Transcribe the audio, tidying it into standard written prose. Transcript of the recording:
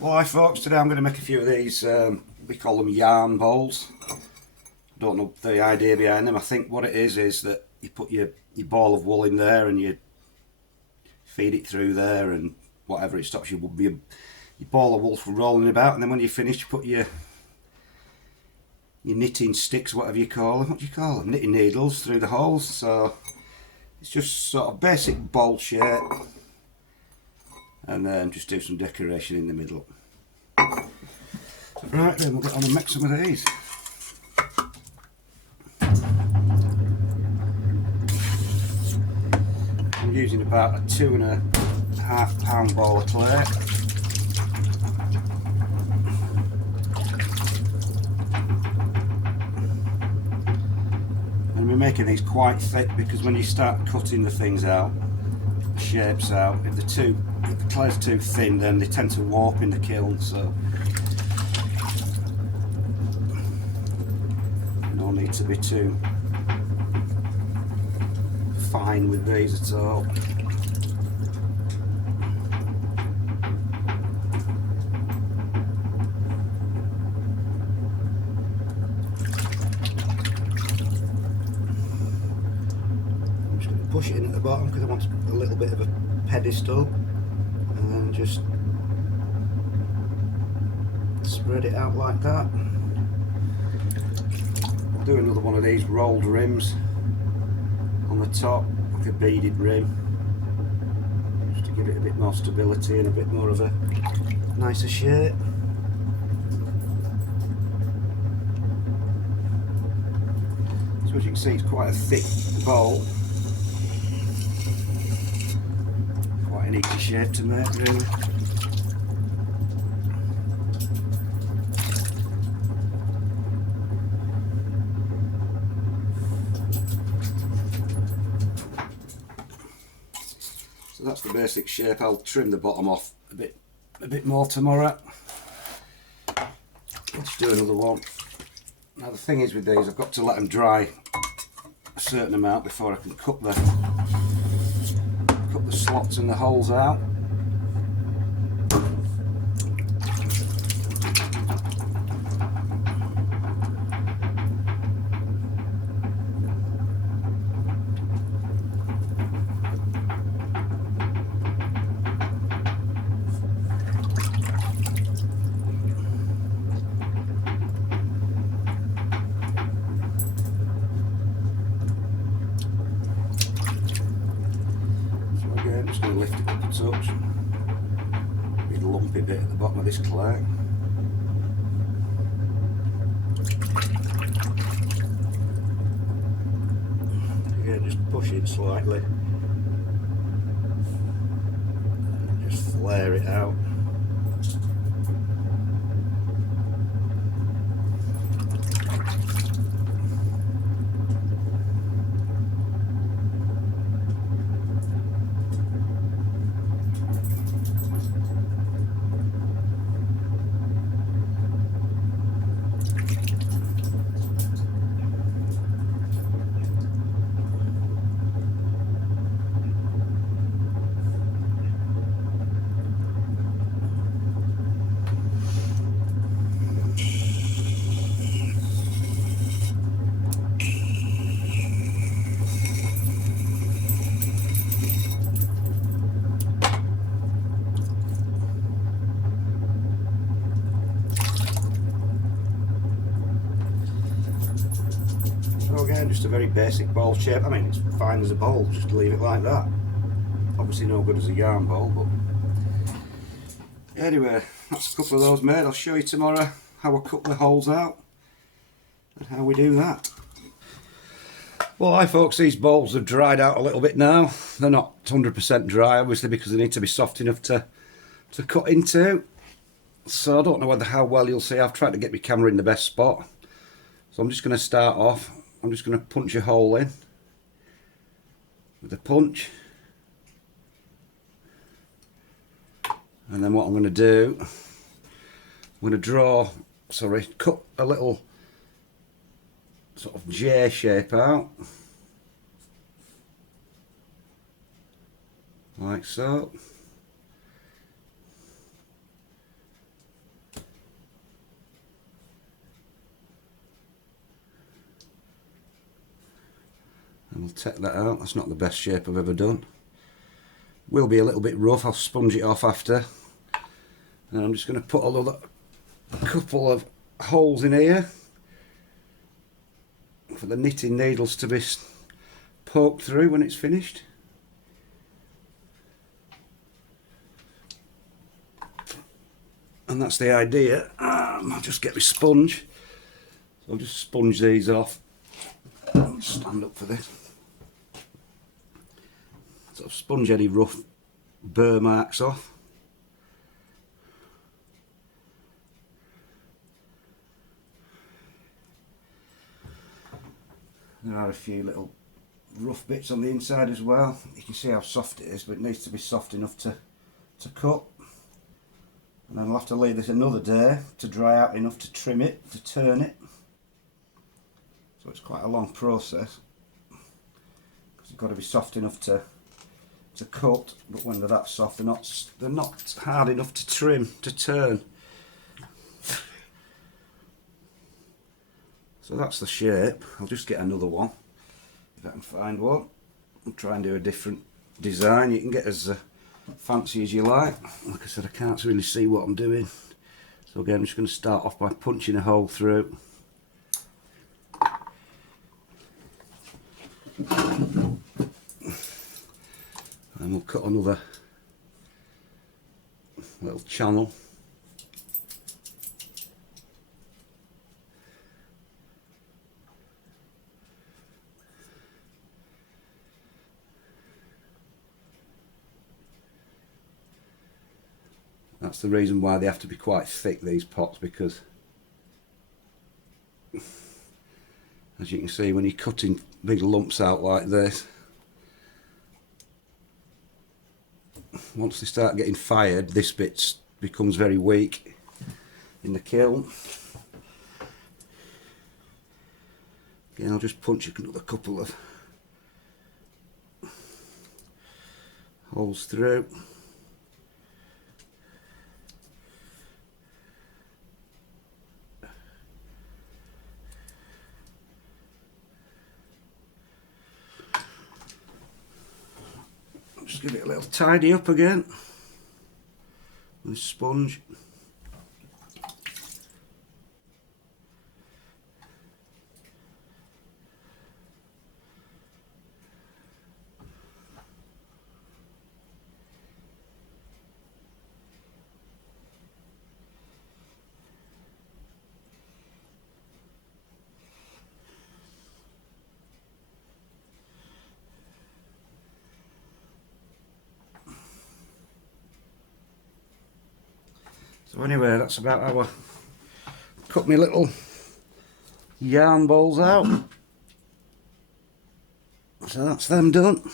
Well, hi folks, today I'm going to make a few of these, we call them yarn bowls. I don't know the idea behind them. I think what it is that you put your ball of wool in there and you feed it through there and whatever, it stops your ball of wool from rolling about, and then when you finish you put your knitting sticks, whatever you call them, what do you call them, knitting needles through the holes. So it's just sort of basic bowl shape, and then just do some decoration in the middle. Right then, we'll get on and make some of these. I'm using about a 2.5 pound ball of clay. And we're making these quite thick because when you start cutting the things out, the shapes out, if the clay's too thin, then they tend to warp in the kiln, so no need to be too fine with these at all. I'm just going to push it in at the bottom because I want a little bit of a pedestal, and then just spread it out like that. I'll do another one of these rolled rims on the top, like a beaded rim, just to give it a bit more stability and a bit more of a nicer shape. So as you can see, it's quite a thick bowl, quite an easy shape to make really. So that's the basic shape. I'll trim the bottom off a bit more tomorrow. Let's do another one. Now the thing is with these, I've got to let them dry a certain amount before I can cut the slots and the holes out. I'm just going to lift it up a touch. Big lumpy bit at the bottom of this clay. Again, just push it slightly. And just flare it out. So again, just a very basic bowl shape. I mean, it's fine as a bowl, just leave it like that. Obviously no good as a yarn bowl, but anyway, that's a couple of those made. I'll show you tomorrow how I cut the holes out and how we do that. Well, hi folks, these bowls have dried out a little bit now. They're not 100% dry, obviously, because they need to be soft enough to cut into. So I don't know how well you'll see. I've tried to get my camera in the best spot. So I'm just going to start off. I'm just going to punch a hole in with a punch. And then what I'm going to do, I'm going to cut a little sort of J shape out. Like so. And we'll take that out. That's not the best shape I've ever done. Will be a little bit rough. I'll sponge it off after. And I'm just going to put another couple of holes in here for the knitting needles to be poked through when it's finished. And that's the idea. I'll just get my sponge. So I'll just sponge these off. I'll stand up for this. So I'll sponge any rough burr marks off. There are a few little rough bits on the inside as well. You can see how soft it is, but it needs to be soft enough to cut. And then I'll have to leave this another day to dry out enough to trim it, to turn it. So it's quite a long process, because you've got to be soft enough to cut, but when they're that soft they're not hard enough to trim, to turn. So that's the shape. I'll just get another one, if I can find one, and try and do a different design. You can get as fancy as you like. Like I said, I can't really see what I'm doing. So again, I'm just going to start off by punching a hole through. And we'll cut another little channel. That's the reason why they have to be quite thick, these pots, because as you can see, when you're cutting big lumps out like this, once they start getting fired, this bit becomes very weak in the kiln. Again, I'll just punch another couple of holes through. Just give it a little tidy up again with a sponge. So anyway, that's about how I cut my little yarn balls out. So that's them done.